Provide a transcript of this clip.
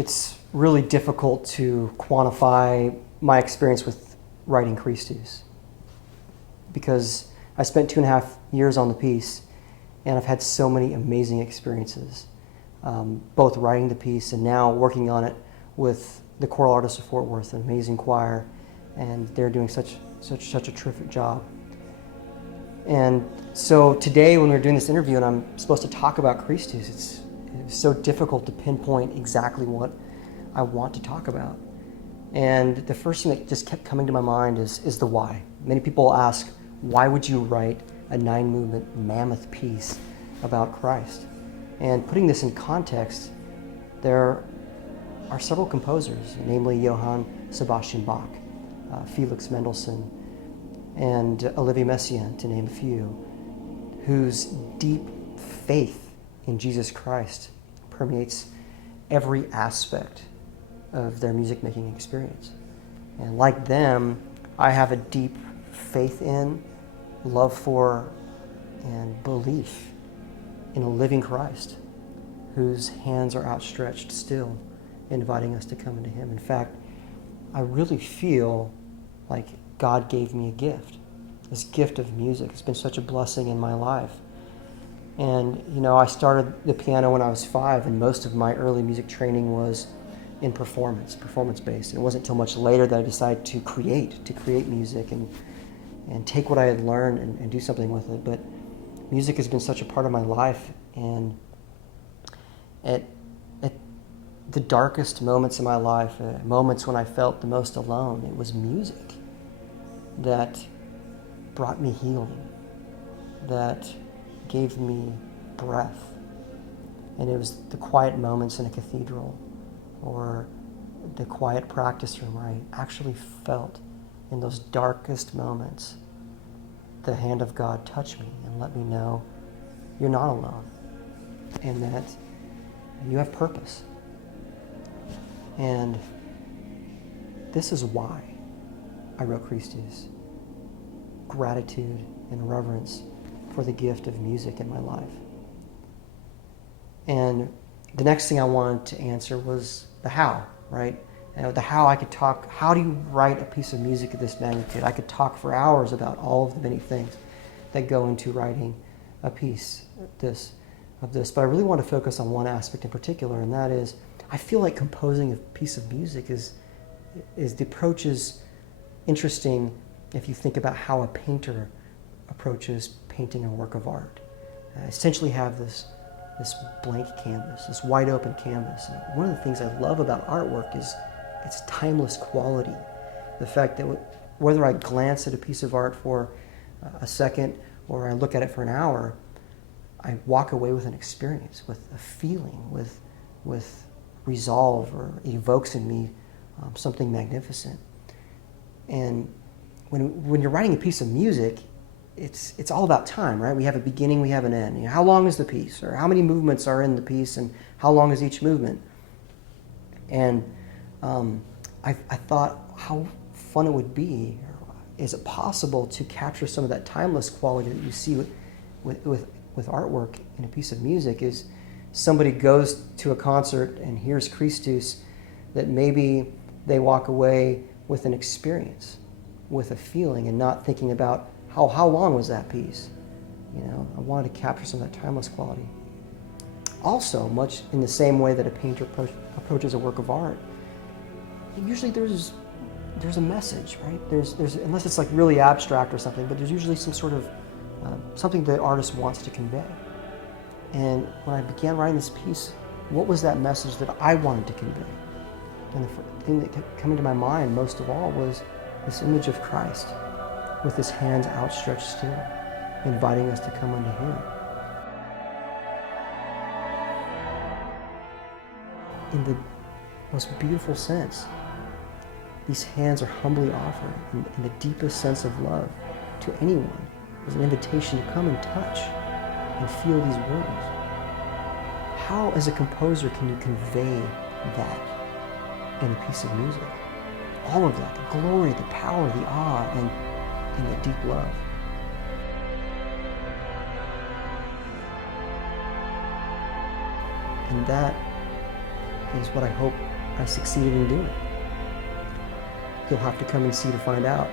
It's really difficult to quantify my experience with writing Christus because I spent 2.5 years on the piece and I've had so many amazing experiences, both writing the piece and now working on it with the choral artists of Fort Worth, an amazing choir, and they're doing such a terrific job. And so today when we're doing this interview and I'm supposed to talk about Christus, it's so difficult to pinpoint exactly what I want to talk about. And the first thing that just kept coming to my mind is the why. Many people ask, why would you write a 9-movement mammoth piece about Christ? And putting this in context, there are several composers, namely Johann Sebastian Bach, Felix Mendelssohn, and Olivier Messiaen, to name a few, whose deep faith in Jesus Christ permeates every aspect of their music-making experience. And like them, I have a deep faith in, love for, and belief in a living Christ whose hands are outstretched still, inviting us to come into Him. In fact, I really feel like God gave me a gift, this gift of music. It's been such a blessing in my life. And, I started the piano when I was 5, and most of my early music training was in performance-based. It wasn't until much later that I decided to create music and take what I had learned and do something with it. But music has been such a part of my life, and at the darkest moments in my life, moments when I felt the most alone, it was music that brought me healing, that gave me breath. And it was the quiet moments in a cathedral or the quiet practice room where I actually felt in those darkest moments the hand of God touch me and let me know you're not alone and that you have purpose. And this is why I wrote Christus. Gratitude and reverence for the gift of music in my life. And the next thing I wanted to answer was the how, right? The how I could talk, how do you write a piece of music of this magnitude? I could talk for hours about all of the many things that go into writing a piece of this, but I really want to focus on one aspect in particular, and that is, I feel like composing a piece of music is the approach is interesting if you think about how a painter approaches painting a work of art. I essentially have this blank canvas, this wide open canvas. And one of the things I love about artwork is its timeless quality. The fact that whether I glance at a piece of art for a second or I look at it for an hour, I walk away with an experience, with a feeling, with resolve, or it evokes in me something magnificent. And when you're writing a piece of music, it's all about time, right? We have a beginning, we have an end. How long is the piece? Or how many movements are in the piece, and how long is each movement? And I thought how fun it would be, is it possible to capture some of that timeless quality that you see with artwork in a piece of music? Is somebody goes to a concert and hears Christus, that maybe they walk away with an experience, with a feeling, and not thinking about how long was that piece. I wanted to capture some of that timeless quality. Also, much in the same way that a painter approaches a work of art, usually there's a message, right? There's unless it's like really abstract or something, but there's usually some sort of something the artist wants to convey. And when I began writing this piece, what was that message that I wanted to convey? And the thing that kept coming to my mind most of all was this image of Christ with his hands outstretched still, inviting us to come unto him. In the most beautiful sense, these hands are humbly offered in the deepest sense of love to anyone. There's an invitation to come and touch and feel these words. How, as a composer, can you convey that in a piece of music? All of that, the glory, the power, the awe, and the deep love. And that is what I hope I succeeded in doing. You'll have to come and see to find out.